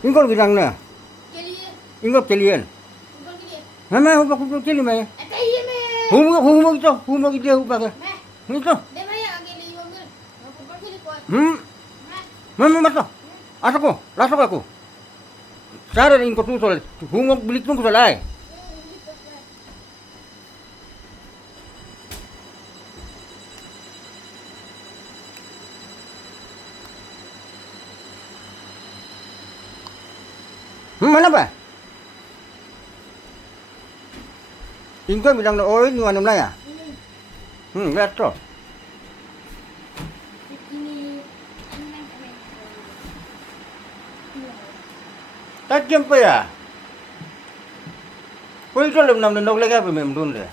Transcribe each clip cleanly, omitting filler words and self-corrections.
Ingkol bilang na. Kaliya. Ingkol kalian. Ungkol kaliya. Mama hubak hubak kili may. Kaliya me. Humog ito. Humog ito hubak. Me. Ito. De maya agili ungkol. Ungkol kali ko. Hmm. Me. Mama mato. Asa ko. Lasok ako. Sara rin ko susol. Humog bilik mo ko salay. Mana ba? Ingkol bilang na oil ni anam na ya. Lihat to. Ini anang kami. Tajam pa ya. Pwede ito alam naman naglaga pa may mdun de.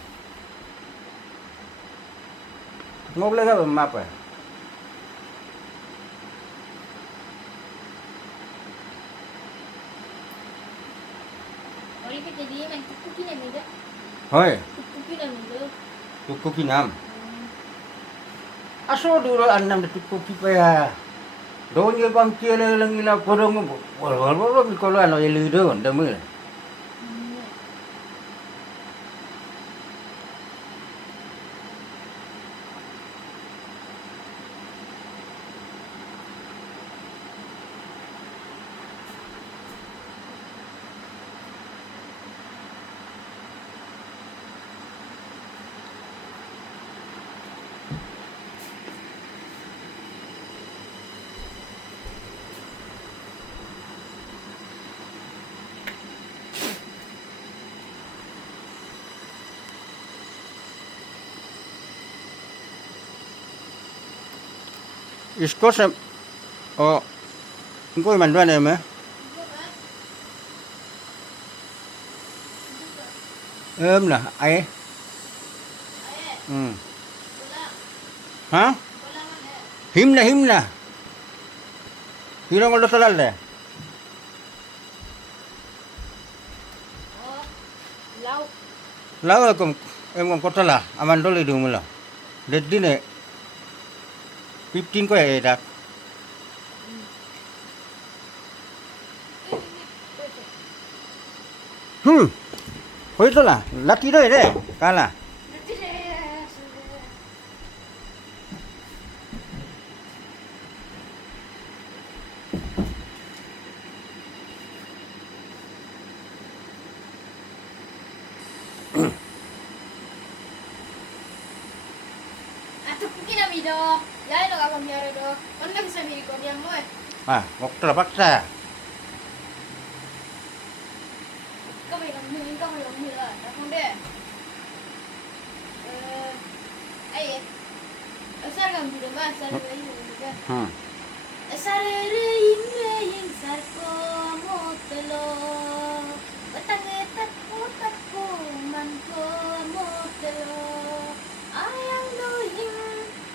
Naglaga pa mapa. Ori kita dia main kuki na mida. Hoy, Kuki na mida. tukuki nam. Aso dulu anam de tukuki pa ya. Doon yung bang kira lang ila porong mo. Wala mi ko ano yung doon dami. Isko sa oh, ingko man doon eh. Na, ay. Hmm. Ha? Himna. Hirang ulo talal de. Oh. Lau. Lawa kom kota lah. Aman dole di mula. Dedi ne. 15 ko ya dak. Hoy to lah. Lati doy de. Kala. Ato kuki na mida. Yai no ako miyare do. Onda bisa miri ko diam mo eh. Ah, waktu paksa. Kau bilang mui lah. Takon deh. Ay. Asar kam dulu mas, asar ini juga. Asar ring sar ko motlo. Batang etak ko man ko motlo. Ayang doing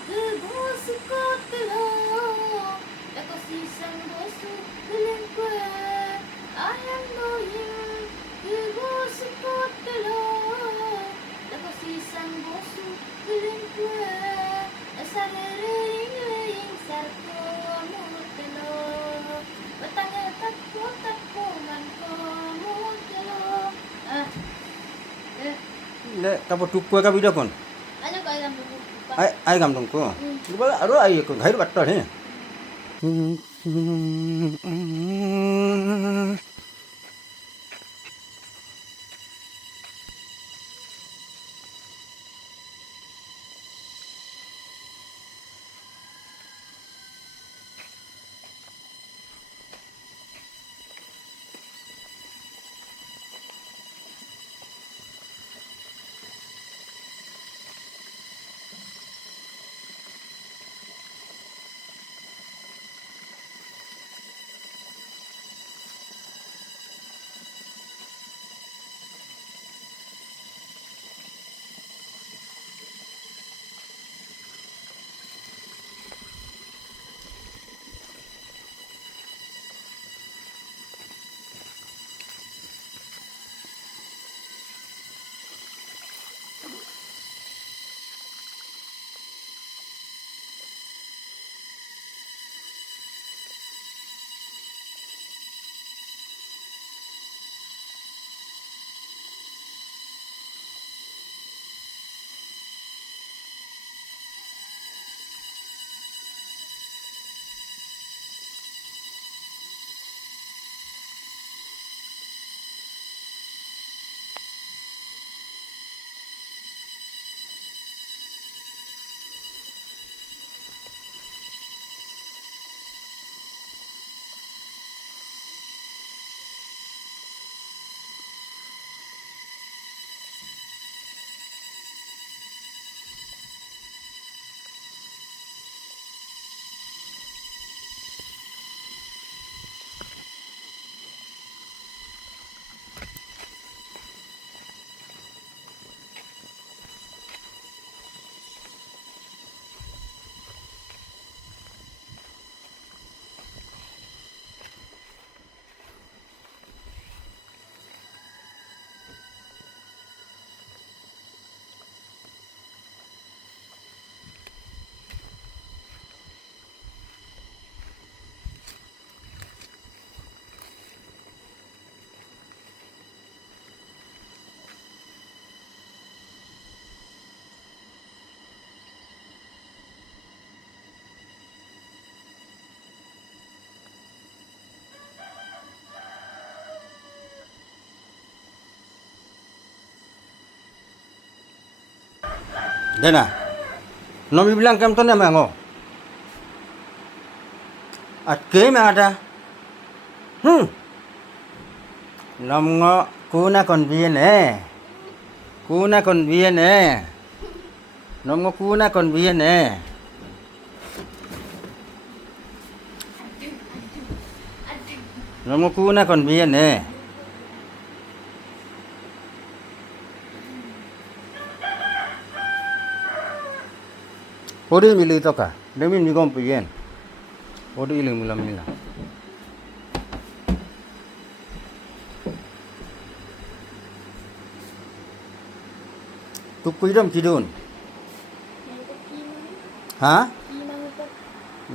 gebos ko tlo. Lako sisang bosu kulen ko. Ayang doing gebos ko tlo. Lako sisang bosu kulen ko. Asar ring sar ko motlo. Batang etak ko man ko motlo. Le kapo tukku ka video kon. Ano ka alam mo? Ay gamdong ko. Diba aro ay ko ghairu batta he. Dana. Nomi bilang kam to na mango. At game ada. Namngo kuna kon bien Kuna kon bien Namngo kuna kon bien Namngo kuna kon bien Odi mili to ka. Demi mi gom bien. Odi iling mula mila. Tu kuidam kidun. Ha?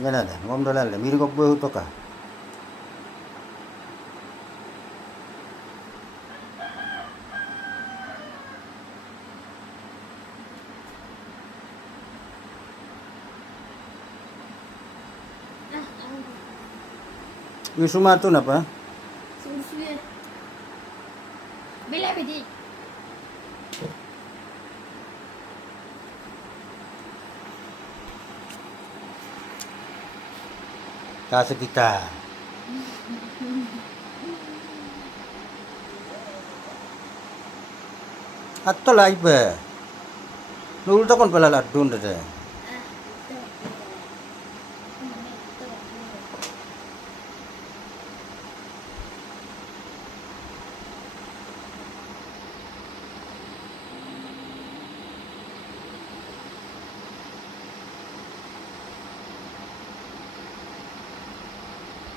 Ngana da. Ngom dolal le. Miri gop bo to ka. Wisuma tu napa? Susu-susu. Bila bedi. Kasa kita. Atto lai pe. Nul to kon pala ladun de.